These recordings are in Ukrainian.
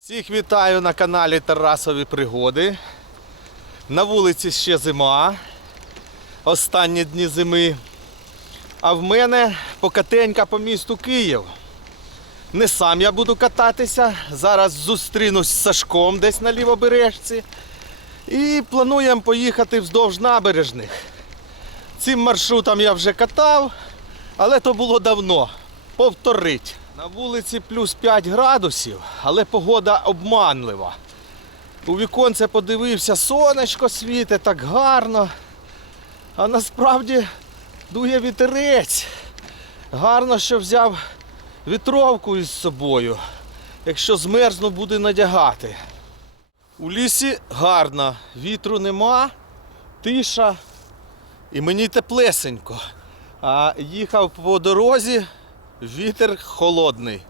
Всіх вітаю на каналі Тарасові Пригоди. На вулиці ще зима. Останні дні зими. А в мене покатенька по місту Київ. Не сам я буду кататися. Зараз зустрінусь з Сашком десь на лівобережці. І плануємо поїхати вздовж набережних. Цим маршрутом я вже катав, але то було давно. Повторить. На вулиці плюс 5 градусів, але погода обманлива. У віконце подивився, сонечко світить так гарно. А насправді дує вітерець. Гарно, що взяв вітровку із собою. Якщо змерзну, буде надягати. У лісі гарно, вітру нема, тиша і мені теплесенько. А їхав по дорозі, вітер холодний.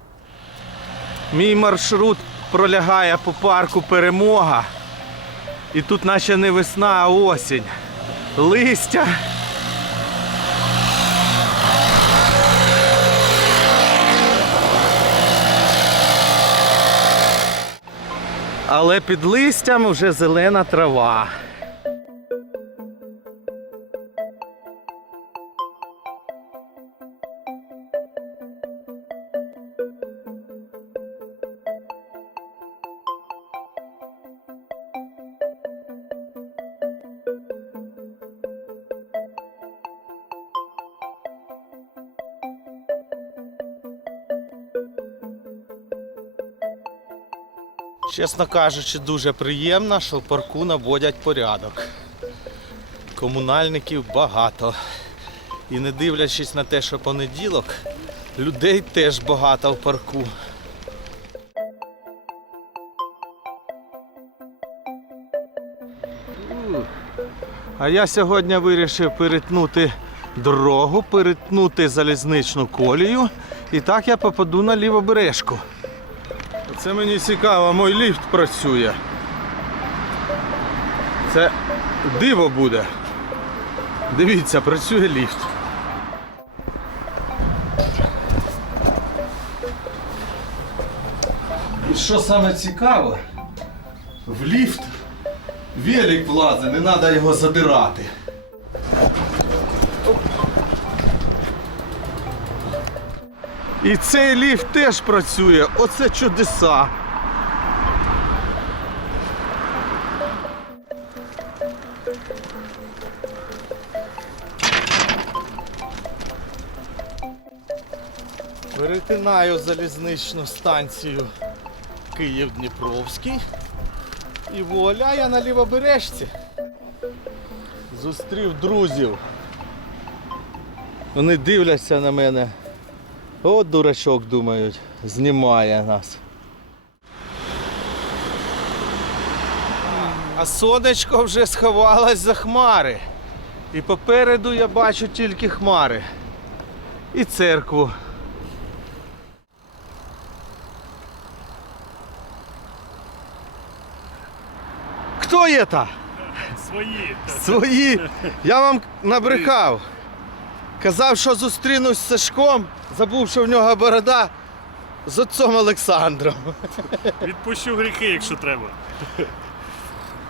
Мій маршрут пролягає по парку Перемога. І тут наче не весна, а осінь. Листя. Але під листям вже зелена трава. Чесно кажучи, дуже приємно, що в парку наводять порядок. Комунальників багато. І не дивлячись на те, що понеділок, людей теж багато в парку. А я сьогодні вирішив перетнути дорогу, перетнути залізничну колію. І так я попаду на лівобережку. Це мені цікаво, мій ліфт працює. Це диво буде. Дивіться, працює ліфт. І що саме цікаве, в ліфт велик влазить, не треба його задирати. І цей ліфт теж працює. Оце чудеса. Перетинаю залізничну станцію Київ-Дніпровський. І вуаля я на лівобережці. Зустрів друзів. Вони дивляться на мене. От дурачок, думають, знімає нас. А сонечко вже сховалось за хмари. І попереду я бачу тільки хмари. І церкву. Хто є та? Свої. Свої. Я вам набрехав. Казав, що зустрінусь з Сашком, забув, що в нього борода з отцом Олександром. Відпущу гріхи, якщо треба.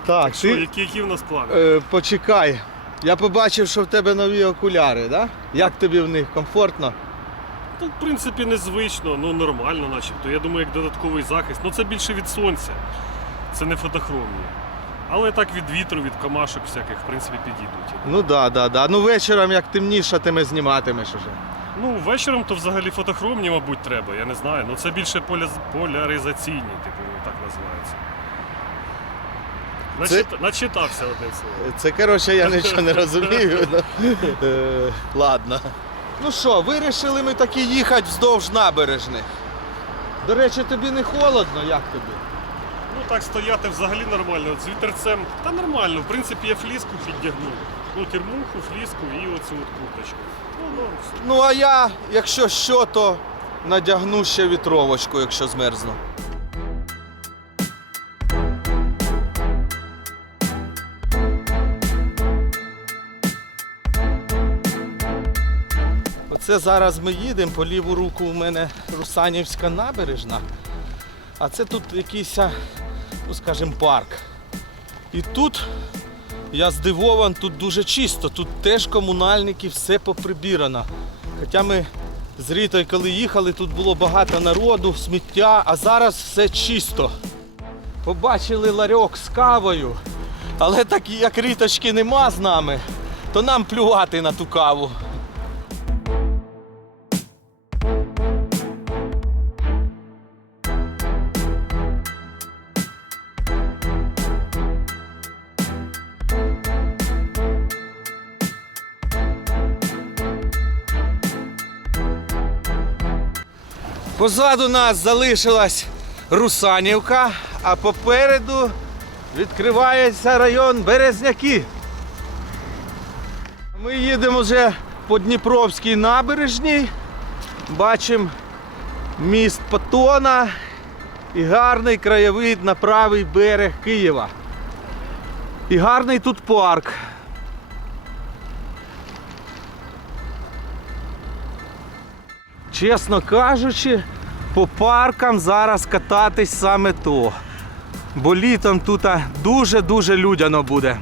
Так, Що, ти які, які в нас плани? е, почекай. Я побачив, що в тебе нові окуляри, да? Як тобі в них? Комфортно? Тут, в принципі, незвично, ну нормально, начебто. Я думаю, як додатковий захист. Ну це більше від сонця. Це не фотохромні. Але так від вітру, від камашок всяких, в принципі, підійдуть. Ну да, да, да. Ну вечором як темніше, ти зніматимеш уже. Ну, вечором то взагалі фотохромні, мабуть, треба, я не знаю. Ну це більше поля... поляризаційні, типу, так називається. Це- Начитався одне слово. Це коротше я нічого не розумію. ну, е, Ладно. Ну що, вирішили ми таки їхати вздовж набережних. До речі, тобі не холодно, як тобі? Ну так стояти взагалі нормально. От з вітерцем та нормально. В принципі, я фліску піддягнув. Ну, термуху, фліску і оцю от курточку. Ну, ну, все. Ну а я, якщо що, то надягну ще вітровочку, якщо змерзну. Оце зараз ми їдемо, по ліву руку у мене Русанівська набережна, а це тут якийсь, ну скажімо, парк. І тут я здивован, тут дуже чисто, тут теж комунальники, все поприбірано. Хоча ми з Рітою, коли їхали, тут було багато народу, сміття, а зараз все чисто. Побачили ларьок з кавою, але так як Ріточки нема з нами, то нам плювати на ту каву. Позаду нас залишилась Русанівка, а попереду відкривається район Березняки. Ми їдемо вже по Дніпровській набережній. Бачимо міст Патона і гарний краєвид на правий берег Києва. І гарний тут парк. Чесно кажучи, по паркам зараз кататись саме то. Бо літом тут дуже-дуже людяно буде.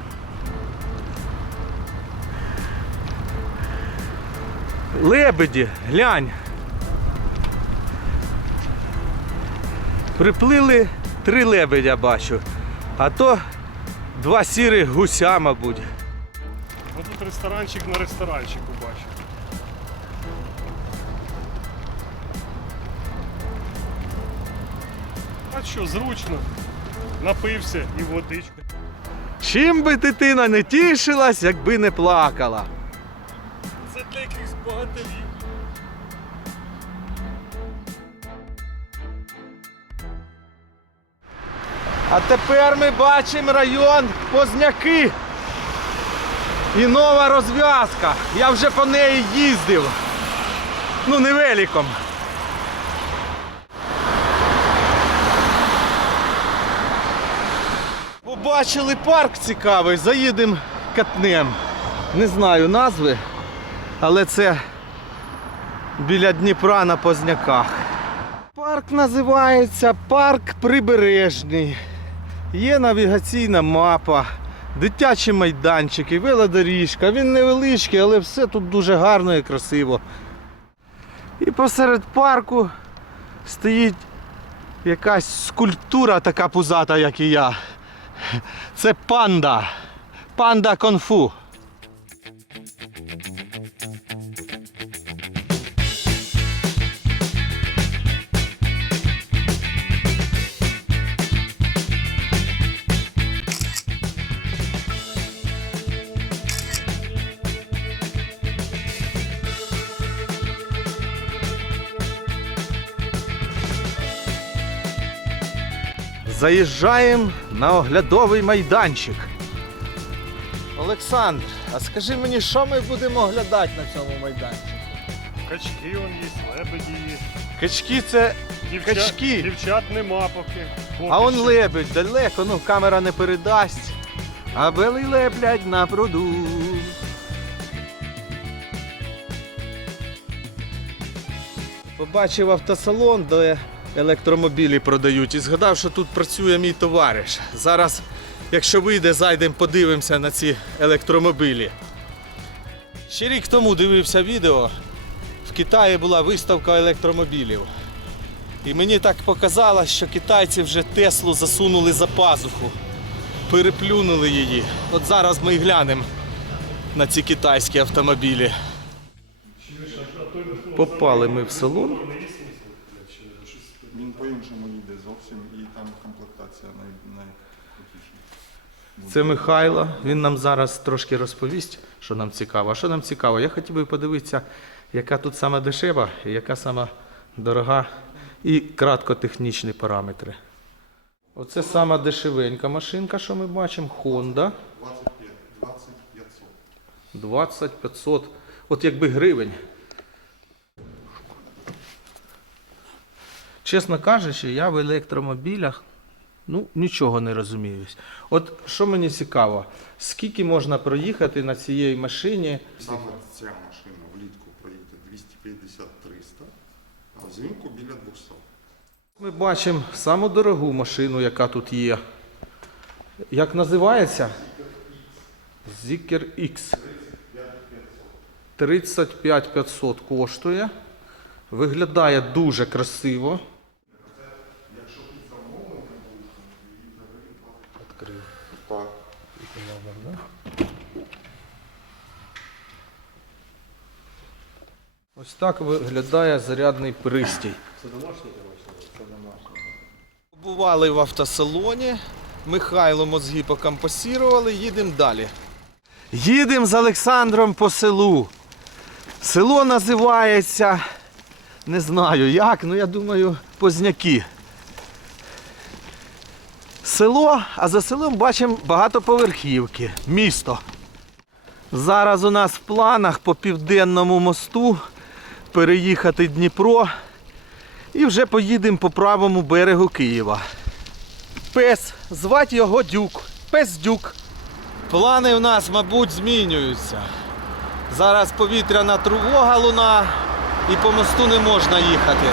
Лебеді, глянь. Приплили три лебедя бачу. А то два сірих гуся, мабуть. Ось тут ресторанчик на ресторанчику що, зручно. Напився і водичка. Чим би дитина не тішилась, якби не плакала. Це для якихось богатирів. А тепер ми бачимо район Позняки. І нова розв'язка. Я вже по неї їздив. Ну, не великом. Побачили парк цікавий, заїдемо катнем. Не знаю назви, але це біля Дніпра на Позняках. Парк називається Парк Прибережний. Є навігаційна мапа, дитячі майданчики, велодоріжка. Він невеличкий, але все тут дуже гарно і красиво. І посеред парку стоїть якась скульптура така пузата, як і я. Це панда. Панда конфу. Заїжджаємо на оглядовий майданчик. Олександр, а скажи мені, що ми будемо оглядати на цьому майданчику? Качки он є, лебеді є. Качки це. Дівчат, Качки. дівчат нема поки. Поки А он що. лебедь далеко, ну камера не передасть. А бели леблять на пруду. Побачив автосалон, де електромобілі продають, і згадав, що тут працює мій товариш. Зараз, якщо вийде, зайдемо, подивимося на ці електромобілі. Ще рік тому дивився відео. В Китаї була виставка електромобілів. І мені так показалось, що китайці вже Теслу засунули за пазуху, переплюнули її. От зараз ми і глянемо на ці китайські автомобілі. Попали ми в салон. По-іншому їде зовсім і там комплектація най, найкрутіша. Це Михайло. Він нам зараз трошки розповість, що нам цікаво. А що нам цікаво? Я хотів би подивитися, яка тут сама дешева, і яка сама дорога і краткотехнічні параметри. Оце сама дешевенька машинка, що ми бачимо, Honda 25, 2500. 2500. От якби гривень. Чесно кажучи, я в електромобілях ну, нічого не розумію. От що мені цікаво, скільки можна проїхати на цієї машині? Саме ця машина влітку проїде 250 250-300, а взимку біля 200. Ми бачимо саму дорогу машину, яка тут є. Як називається? Zikr X. 35 500 коштує. Виглядає дуже красиво. Відкрив. Так. Ось так виглядає зарядний пристій. Це домашній, пристрій. Побували в автосалоні. Михайло мозги покомпасірували, їдемо далі. Їдемо з Олександром по селу. Село називається, не знаю як, ну я думаю, Позняки. Село, а за селом бачимо багатоповерхівки, місто. Зараз у нас в планах по південному мосту переїхати Дніпро і вже поїдемо по правому берегу Києва. Пес, звати його Дюк. Пес Дюк. Плани у нас, мабуть, змінюються. Зараз повітряна тривога луна і по мосту не можна їхати.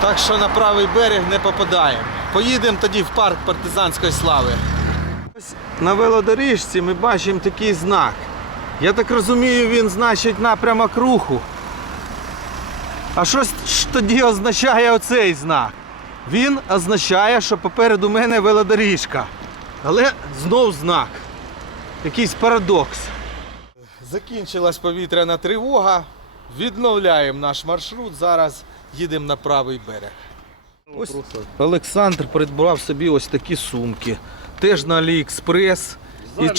Так що на правий берег не попадаємо. Поїдемо тоді в парк партизанської слави. Ось на велодоріжці ми бачимо такий знак. Я так розумію, він значить напрямок руху. А що ж тоді означає оцей знак? Він означає, що попереду мене велодоріжка. Але знов знак. Якийсь парадокс. Закінчилась повітряна тривога. Відновляємо наш маршрут. Зараз їдемо на правий берег. Ось Олександр придбав собі ось такі сумки. Теж на Аліекспрес. І,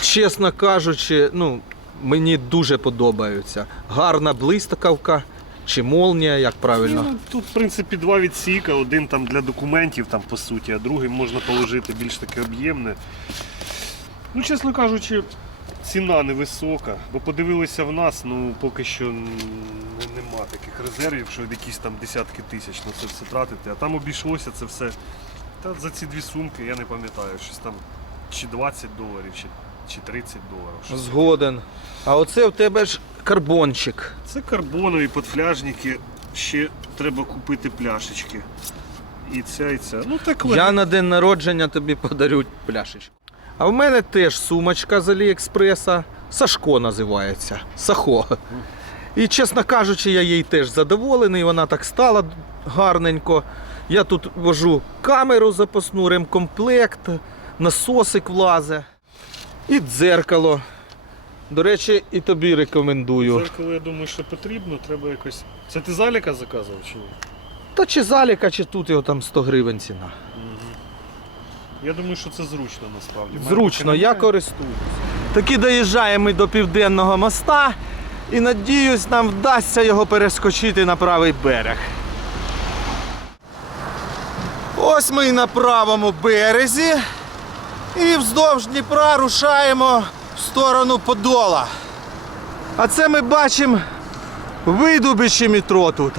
чесно кажучи, ну, мені дуже подобаються. Гарна блискавка чи молнія, як правильно. Ну, тут, в принципі, два відсіка. Один там для документів, там, по суті, а другий можна положити більш таке об'ємне. Ну, чесно кажучи, ціна невисока, бо подивилися в нас, ну поки що нема таких резервів, що якісь там десятки тисяч на це все тратити. А там обійшлося це все. Та за ці дві сумки, я не пам'ятаю, щось там чи 20 доларів, чи, чи 30 доларів. щось. Згоден. А оце в тебе ж карбончик. Це карбонові подфляжники. Ще треба купити пляшечки. І ця, і ця. Ну так Я на день народження тобі подарю пляшечку. А в мене теж сумочка з Аліекспреса. Сашко називається. Сахо. І, чесно кажучи, я їй теж задоволений. Вона так стала гарненько. Я тут вожу камеру запасну, ремкомплект, насосик влазе. І дзеркало. До речі, і тобі рекомендую. Зеркало, я думаю, що потрібно, треба якось. Це ти заліка заказував чи ні? Та чи заліка, чи тут його там 100 гривень ціна. Я думаю, що це зручно насправді. Зручно, я користуюсь. Таки доїжджаємо ми до південного моста і надіюсь, нам вдасться його перескочити на правий берег. Ось ми і на правому березі. І вздовж Дніпра рушаємо сторону Подола. А це ми бачимо видубичі метро тут.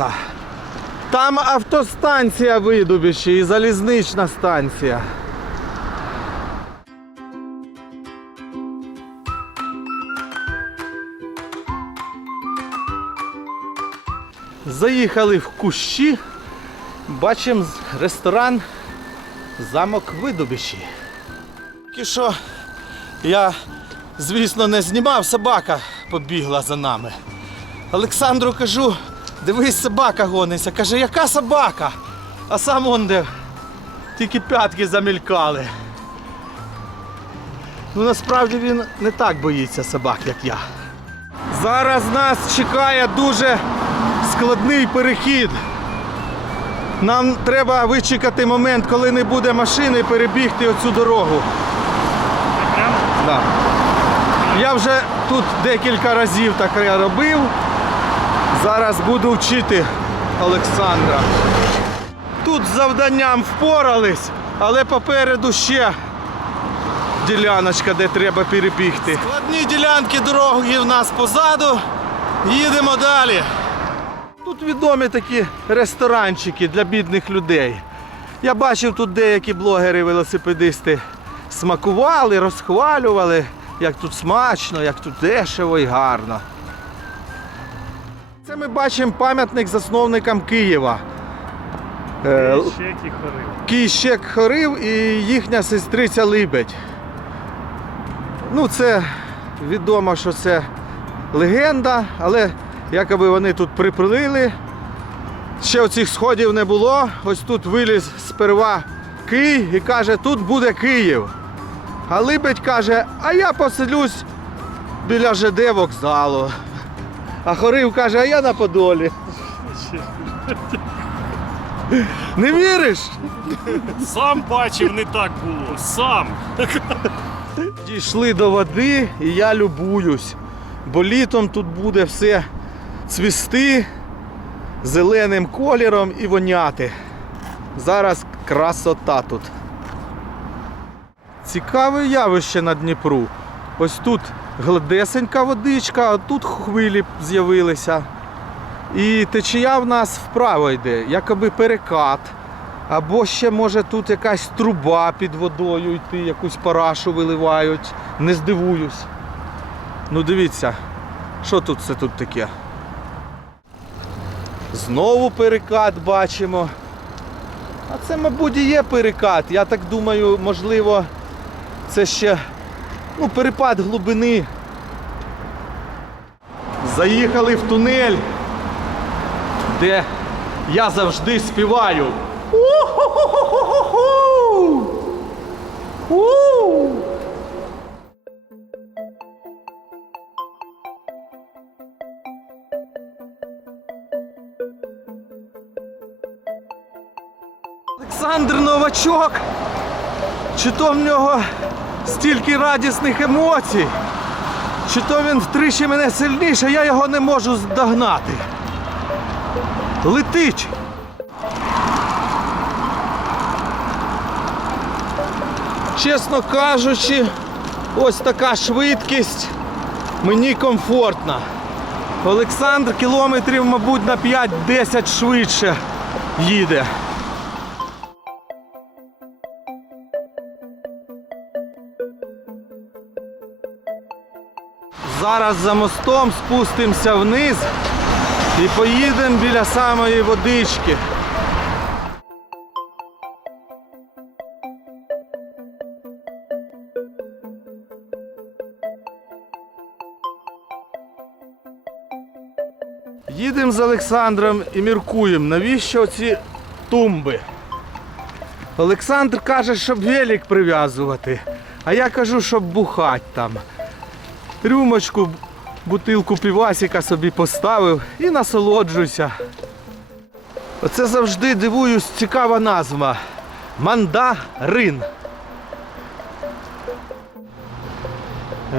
Там автостанція видубичі і залізнична станція. Заїхали в кущі, бачимо ресторан Замок Видобичі. Тільки що я, звісно, не знімав, собака побігла за нами. Олександру кажу, дивись, собака гониться. Каже, яка собака? А сам он де тільки п'ятки замількали. Ну насправді він не так боїться собак, як я. Зараз нас чекає дуже складний перехід. Нам треба вичекати момент, коли не буде машини, перебігти оцю дорогу. Я вже тут декілька разів таке робив. Зараз буду вчити Олександра. Тут з завданням впорались, але попереду ще діляночка, де треба перебігти. Складні ділянки дороги в нас позаду. Їдемо далі. Тут відомі такі ресторанчики для бідних людей. Я бачив тут деякі блогери, велосипедисти смакували, розхвалювали, як тут смачно, як тут дешево і гарно. Це ми бачимо пам'ятник засновникам Києва. Е, Ще які хорив. Кіщек Хорив і їхня сестриця Либедь. Ну, це відомо, що це легенда, але якоби вони тут припилили. Ще оцих сходів не було. Ось тут виліз сперва Кий і каже, тут буде Київ. А Либедь каже, а я поселюсь біля ЖД вокзалу. А Хорив каже, а я на Подолі. Не віриш? Сам бачив, не так було. Сам. Дійшли до води і я любуюсь, бо літом тут буде все цвісти зеленим кольором і воняти. Зараз красота тут. Цікаве явище на Дніпру. Ось тут гладесенька водичка, а тут хвилі з'явилися. І течія в нас вправо йде, якоби перекат. Або ще може тут якась труба під водою йти, якусь парашу виливають. Не здивуюсь. Ну дивіться, що тут це тут таке? Знову перекат бачимо. А це, мабуть, і є перекат. Я так думаю, можливо, це ще ну, перепад глибини. Заїхали в тунель, де я завжди співаю. Олександр Новачок. Чи то в нього стільки радісних емоцій, чи то він втричі мене сильніше, я його не можу здогнати. Летить. Чесно кажучи, ось така швидкість мені комфортна. Олександр кілометрів, мабуть, на 5-10 швидше їде. Зараз за мостом спустимося вниз і поїдемо біля самої водички. Їдемо з Олександром і міркуємо, навіщо ці тумби. Олександр каже, щоб велик прив'язувати, а я кажу, щоб бухать там. Рюмочку, бутилку півасика собі поставив і насолоджуйся. Оце завжди дивуюсь, цікава назва. Мандарин.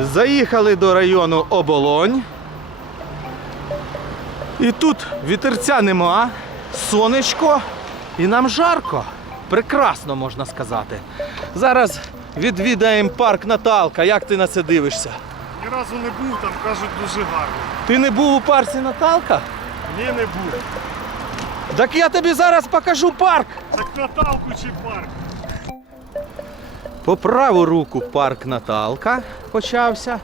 Заїхали до району Оболонь. І тут вітерця нема, сонечко і нам жарко. Прекрасно можна сказати. Зараз відвідаємо парк Наталка. Як ти на це дивишся? Ні разу не був, там кажуть дуже гарно. Ти не був у парці Наталка? Ні, не був. Так я тобі зараз покажу парк. Так Наталку чи парк. По праву руку парк Наталка почався,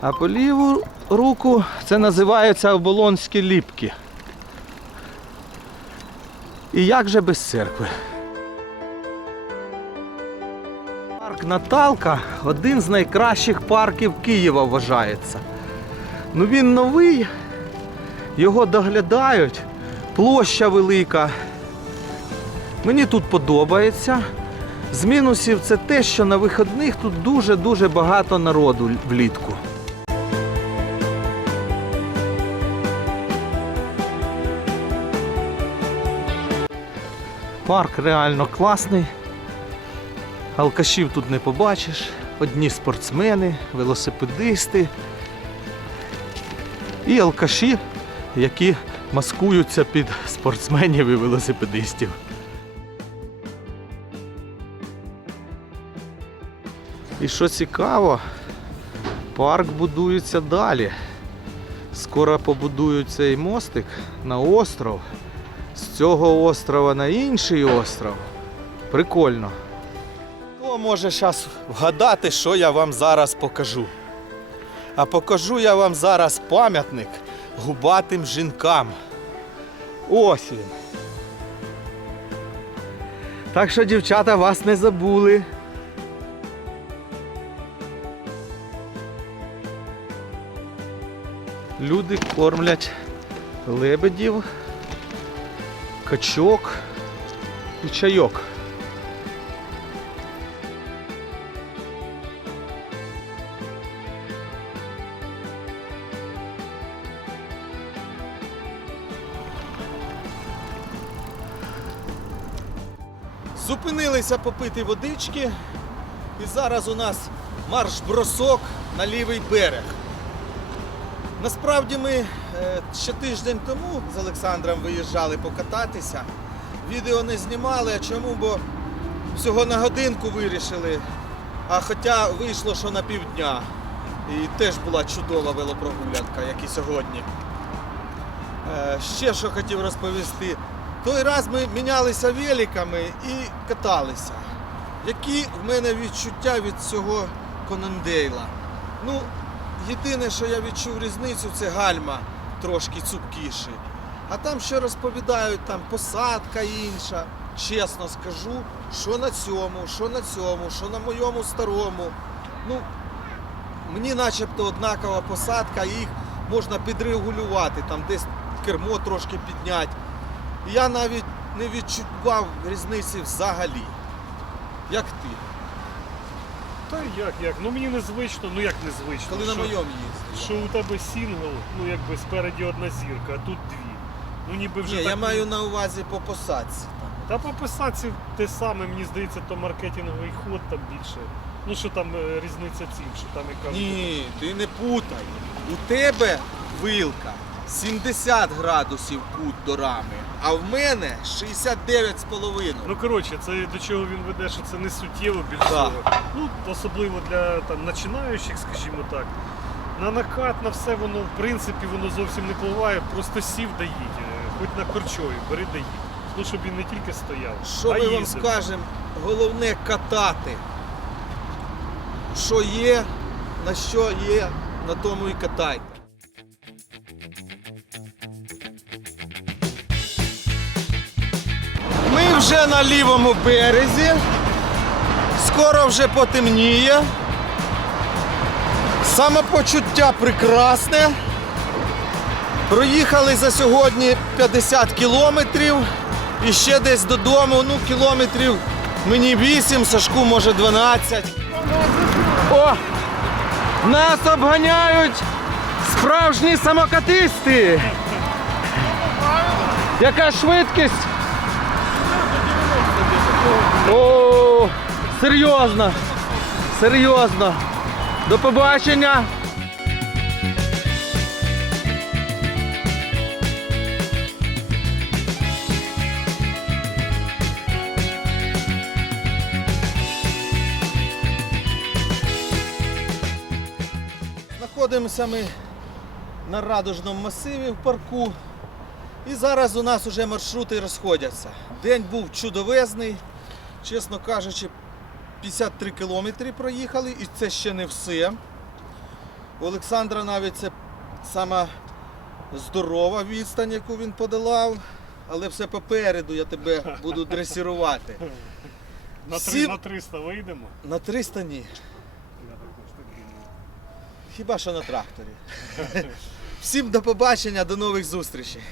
а по ліву руку це називається оболонські ліпки. І як же без церкви? Парк Наталка один з найкращих парків Києва вважається. Ну він новий, його доглядають, площа велика. Мені тут подобається. З мінусів це те, що на вихідних тут дуже-дуже багато народу влітку. Парк реально класний. Алкашів тут не побачиш. Одні спортсмени, велосипедисти і алкаші, які маскуються під спортсменів і велосипедистів. І що цікаво, парк будується далі. Скоро побудують цей мостик на остров. З цього острова на інший остров. Прикольно. Може зараз вгадати, що я вам зараз покажу? А покажу я вам зараз пам'ятник губатим жінкам. Ось він. Так що, дівчата, вас не забули. Люди кормлять лебедів, качок і чайок. Зупинилися попити водички, і зараз у нас марш-бросок на лівий берег. Насправді ми е, ще тиждень тому з Олександром виїжджали покататися. Відео не знімали. А чому? Бо всього на годинку вирішили. А хоча вийшло, що на півдня. І теж була чудова велопрогулянка, як і сьогодні. Е, Ще що хотів розповісти. Той раз ми мінялися великами і каталися. Які в мене відчуття від цього Конандейла? Ну, єдине, що я відчув різницю, це гальма трошки цупкіші. А там ще розповідають, там посадка інша. Чесно скажу, що на цьому, що на цьому, що на моєму старому. Ну, мені начебто однакова посадка, їх можна підрегулювати, там десь кермо трошки підняти. І Я навіть не відчував різниці взагалі. Як ти? Та як, як? Ну мені незвично, ну як незвично. Коли на що, моєму їздив. що у тебе сінгл, ну якби спереді одна зірка, а тут дві. Ну ніби вже Ні, так... я маю на увазі по посадці. Та по посадці те саме, мені здається, то маркетинговий ход там більше. Ну що там е, різниця цін, що там кажуть. Ні, ти не путай. У тебе вилка 70 градусів кут до рами, а в мене 69,5. Ну коротше, це до чого він веде, що це не суттєво більш Так. всього. Ну, особливо для там починаючих, скажімо так. На накат, на все воно, в принципі, воно зовсім не впливає, просто сів да їдь. Хоч на корчові, бери да їдь. Ну, щоб він не тільки стояв. Що а ми вам скажемо? Головне катати. Що є, на що є, на тому і катайте. Вже на лівому березі. Скоро вже потемніє. Самопочуття прекрасне. Проїхали за сьогодні 50 кілометрів і ще десь додому, ну кілометрів мені 8, Сашку може 12. О! Нас обганяють справжні самокатисти. Яка швидкість? О, серйозно. Серйозно. До побачення. Знаходимося ми на радужному масиві в парку. І зараз у нас вже маршрути розходяться. День був чудовезний, чесно кажучи, 53 кілометри проїхали, і це ще не все. У Олександра навіть це сама здорова відстань, яку він подолав, але все попереду я тебе буду дресірувати. На, Всі- три, на 300 вийдемо. На 300 ні. Хіба що на тракторі. Всім до побачення, до нових зустрічей.